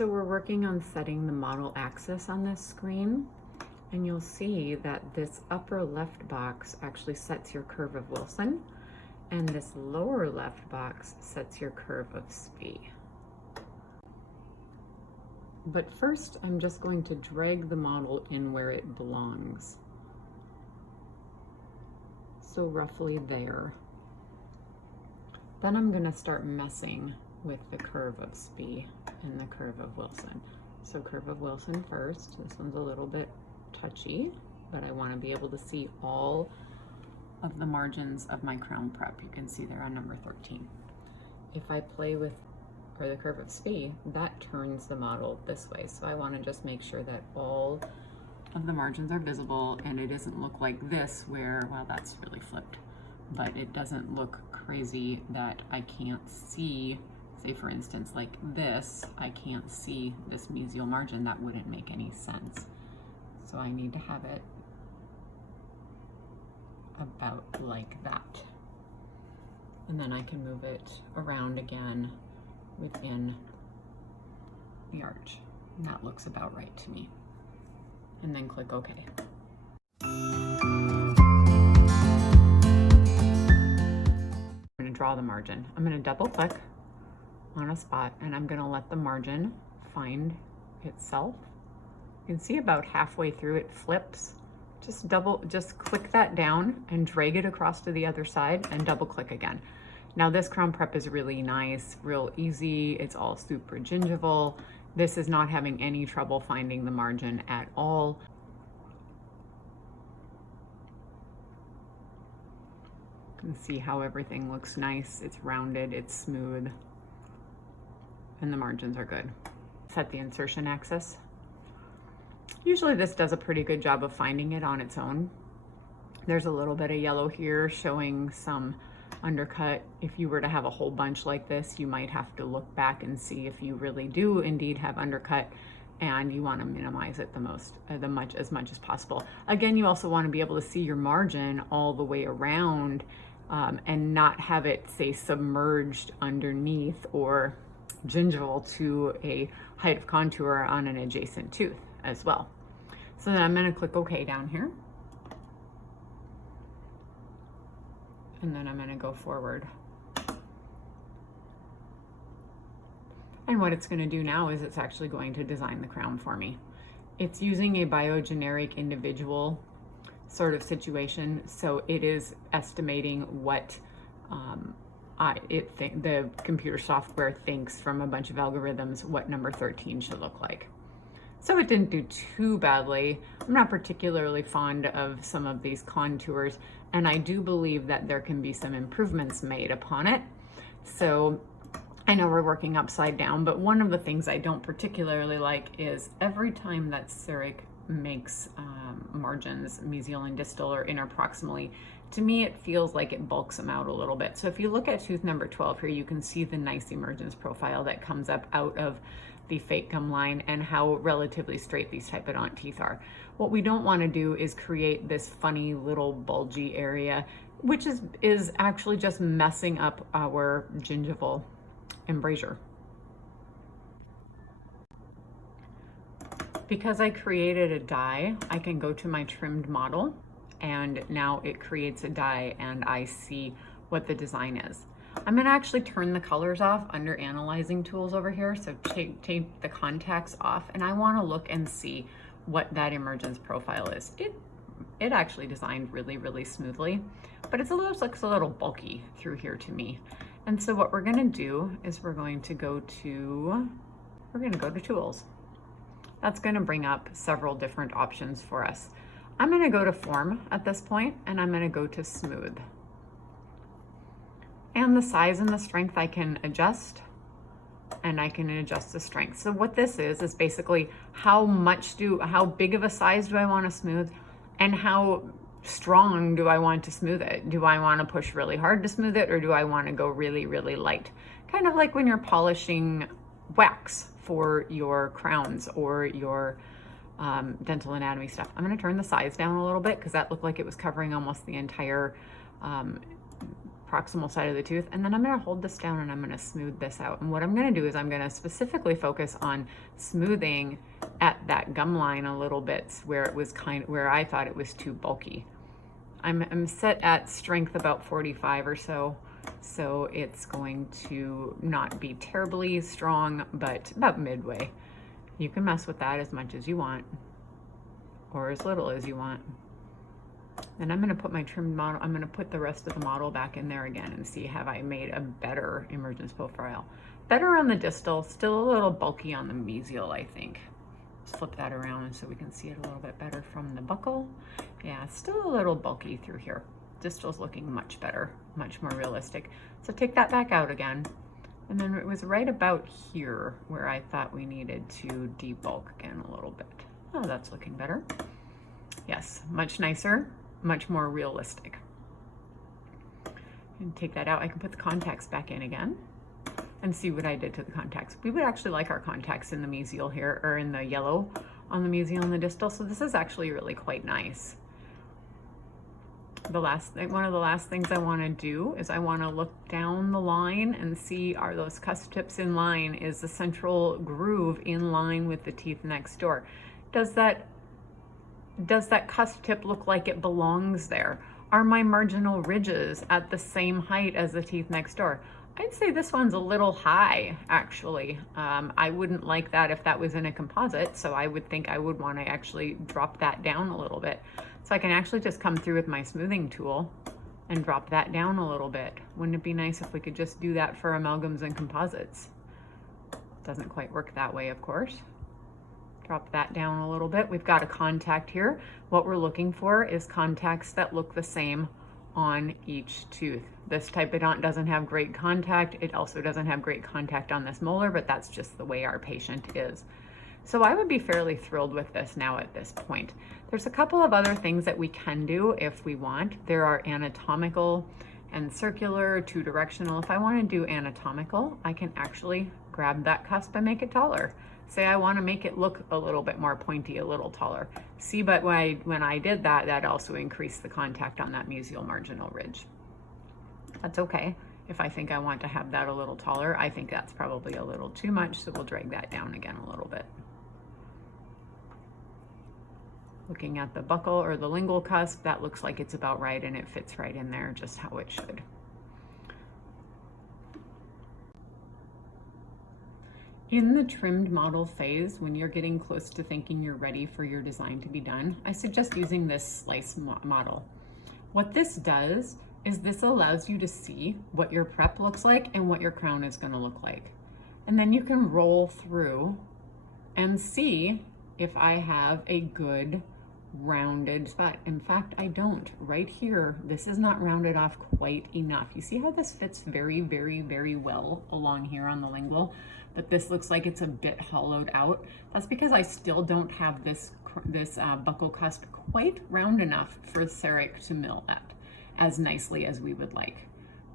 So we're working on setting the model axis on this screen, and you'll see that this upper left box actually sets your curve of Wilson, and this lower left box sets your curve of Spee. But first, I'm just going to drag the model in where it belongs. So roughly there. Then I'm going to start messing with the curve of Spee and the curve of Wilson. So curve of Wilson first. This one's a little bit touchy, but I want to be able to see all of the margins of my crown prep. You can see there on number 13. If I play with the curve of Spee, that turns the model this way. So I want to just make sure that all of the margins are visible and it doesn't look like this where, well, that's really flipped, but it doesn't look crazy that I can't see, say for instance, like this, I can't see this mesial margin. That wouldn't make any sense. So I need to have it about like that. And then I can move it around again within the arch. And that looks about right to me. And then click OK. I'm going to draw the margin. I'm going to double click on a spot and I'm going to let the margin find itself. You can see about halfway through it flips. Just click that down and drag it across to the other side and double click again. Now this crown prep is really nice, real easy. It's all super gingival. This is not having any trouble finding the margin at all. You can see how everything looks nice. It's rounded, it's smooth, and the margins are good. Set the insertion axis. Usually this does a pretty good job of finding it on its own. There's a little bit of yellow here showing some undercut. If you were to have a whole bunch like this, you might have to look back and see if you really do indeed have undercut, and you want to minimize it as much as possible. Again, you also want to be able to see your margin all the way around and not have it, say, submerged underneath or gingival to a height of contour on an adjacent tooth as well. So then I'm going to click OK down here. And then I'm going to go forward. And what it's going to do now is it's actually going to design the crown for me. It's using a biogeneric individual sort of situation, so it is estimating what the computer software thinks from a bunch of algorithms what number 13 should look like. So it didn't do too badly. I'm not particularly fond of some of these contours, and I do believe that there can be some improvements made upon it. So I know we're working upside down, but one of the things I don't particularly like is every time that CEREC makes margins, mesial and distal or interproximally, to me it feels like it bulks them out a little bit. So if you look at tooth number 12 here, you can see the nice emergence profile that comes up out of the fake gum line and how relatively straight these typodont teeth are. What we don't want to do is create this funny little bulgy area, which is actually just messing up our gingival embrasure. Because I created a die, I can go to my trimmed model, and now it creates a die and I see what the design is. I'm going to actually turn the colors off under analyzing tools over here. So take the contacts off, and I want to look and see what that emergence profile is. It actually designed really, really smoothly, but it looks a little bulky through here to me. And so what we're going to do is we're going to go to tools. That's going to bring up several different options for us. I'm going to go to form at this point, and I'm going to go to smooth. And the size and the strength I can adjust, and I can adjust the strength. So what this is basically how big of a size do I want to smooth, and how strong do I want to smooth it? Do I want to push really hard to smooth it, or do I want to go really, really light? Kind of like when you're polishing wax for your crowns or your dental anatomy stuff. I'm going to turn the size down a little bit because that looked like it was covering almost the entire proximal side of the tooth, and then I'm going to hold this down and I'm going to smooth this out. And what I'm going to do is I'm going to specifically focus on smoothing at that gum line a little bit where it was where I thought it was too bulky. I'm set at strength about 45 or so, so it's going to not be terribly strong, but about midway. You can mess with that as much as you want, or as little as you want. And I'm going to put my trimmed model, I'm going to put the rest of the model back in there again and see, have I made a better emergence profile? Better on the distal, still a little bulky on the mesial, I think. Let's flip that around so we can see it a little bit better from the buccal. Yeah, still a little bulky through here. Distal's looking much better, much more realistic. So take that back out again. And then it was right about here where I thought we needed to debulk again a little bit. Oh, that's looking better. Yes, much nicer, much more realistic. And take that out. I can put the contacts back in again and see what I did to the contacts. We would actually like our contacts in the mesial here, or in the yellow on the mesial and the distal. So this is actually really quite nice. One of the last things I want to do is I want to look down the line and see, are those cusp tips in line? Is the central groove in line with the teeth next door? Does that cusp tip look like it belongs there? Are my marginal ridges at the same height as the teeth next door? I'd say this one's a little high, actually. I wouldn't like that if that was in a composite, so I would think I would want to actually drop that down a little bit. So I can actually just come through with my smoothing tool and drop that down a little bit. Wouldn't it be nice if we could just do that for amalgams and composites? Doesn't quite work that way, of course. Drop that down a little bit. We've got a contact here. What we're looking for is contacts that look the same on each tooth. This typodont doesn't have great contact. It also doesn't have great contact on this molar, but that's just the way our patient is. So I would be fairly thrilled with this now at this point. There's a couple of other things that we can do if we want. There are anatomical and circular, two-directional. If I want to do anatomical, I can actually grab that cusp and make it taller. Say I want to make it look a little bit more pointy, a little taller. See, but when I did that, that also increased the contact on that mesial marginal ridge. That's okay. If I think I want to have that a little taller, I think that's probably a little too much, so we'll drag that down again a little bit. Looking at the buccal or the lingual cusp, that looks like it's about right and it fits right in there just how it should. In the trimmed model phase, when you're getting close to thinking you're ready for your design to be done, I suggest using this slice model. What this does is this allows you to see what your prep looks like and what your crown is going to look like. And then you can roll through and see if I have a good rounded spot. In fact, I don't. Right here, this is not rounded off quite enough. You see how this fits very, very, very well along here on the lingual, but this looks like it's a bit hollowed out. That's because I still don't have this buccal cusp quite round enough for CEREC to mill at as nicely as we would like.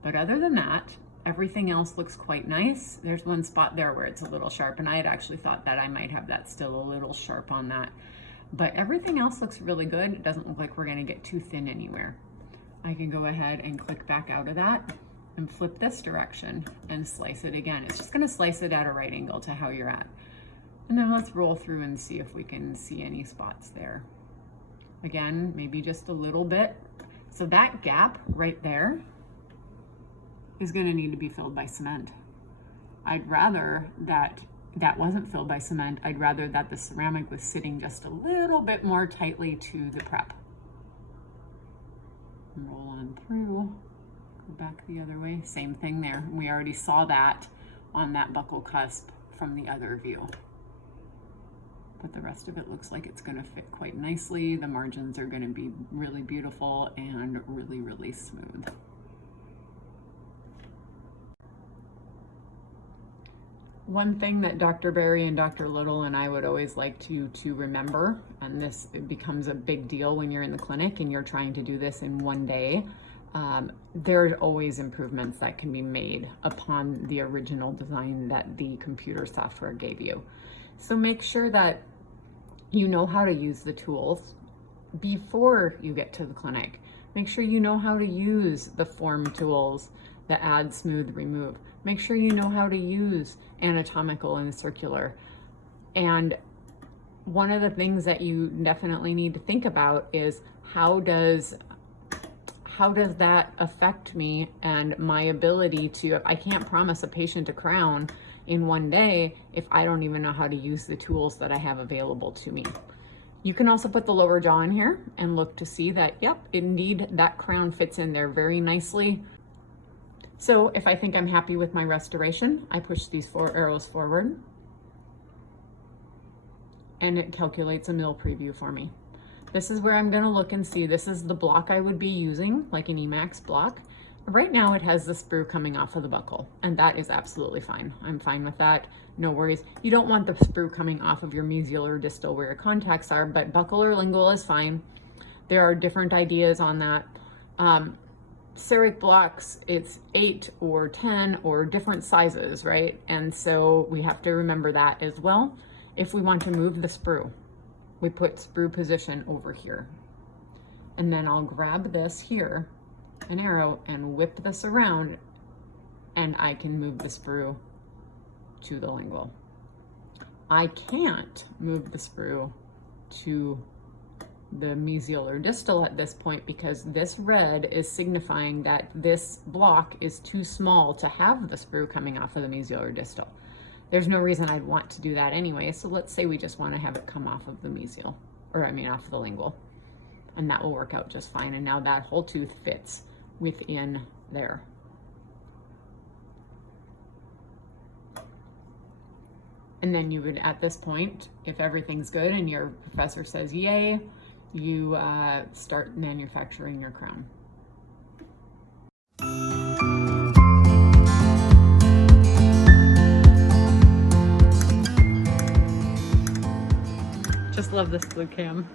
But other than that, everything else looks quite nice. There's one spot there where it's a little sharp, and I had actually thought that I might have that still a little sharp on that. But everything else looks really good. It doesn't look like we're gonna get too thin anywhere. I can go ahead and click back out of that and flip this direction and slice it again. It's just gonna slice it at a right angle to how you're at. And then let's roll through and see if we can see any spots there. Again, maybe just a little bit. So that gap right there is gonna need to be filled by cement. I'd rather that wasn't filled by cement. I'd rather that the ceramic was sitting just a little bit more tightly to the prep. Roll on through, go back the other way. Same thing there. We already saw that on that buccal cusp from the other view. But the rest of it looks like it's gonna fit quite nicely. The margins are gonna be really beautiful and really, really smooth. One thing that Dr. Berry and Dr. Little and I would always like to remember, and this becomes a big deal when you're in the clinic and you're trying to do this in one day, there are always improvements that can be made upon the original design that the computer software gave you. So make sure that you know how to use the tools before you get to the clinic. Make sure you know how to use the form tools, the add, smooth, remove. Make sure you know how to use anatomical and circular. And one of the things that you definitely need to think about is how does that affect me and my ability to, I can't promise a patient a crown in one day if I don't even know how to use the tools that I have available to me. You can also put the lower jaw in here and look to see that, yep, indeed that crown fits in there very nicely. So if I think I'm happy with my restoration, I push these 4 arrows forward and it calculates a mill preview for me. This is where I'm gonna look and see, this is the block I would be using, like an Emax block. Right now it has the sprue coming off of the buccal, and that is absolutely fine. I'm fine with that, no worries. You don't want the sprue coming off of your mesial or distal where your contacts are, but buccal or lingual is fine. There are different ideas on that. CEREC blocks, it's 8 or 10 or different sizes, right? And so we have to remember that as well. If we want to move the sprue, we put sprue position over here. And then I'll grab this here, an arrow, and whip this around, and I can move the sprue to the lingual. I can't move the sprue to the mesial or distal at this point because this red is signifying that this block is too small to have the sprue coming off of the mesial or distal. There's no reason I'd want to do that anyway, so let's say we just want to have it come off of the mesial, or I mean off of the lingual, and that will work out just fine. And now that whole tooth fits within there. And then you would, at this point, if everything's good and your professor says yay, you start manufacturing your crown. Just love this blue cam.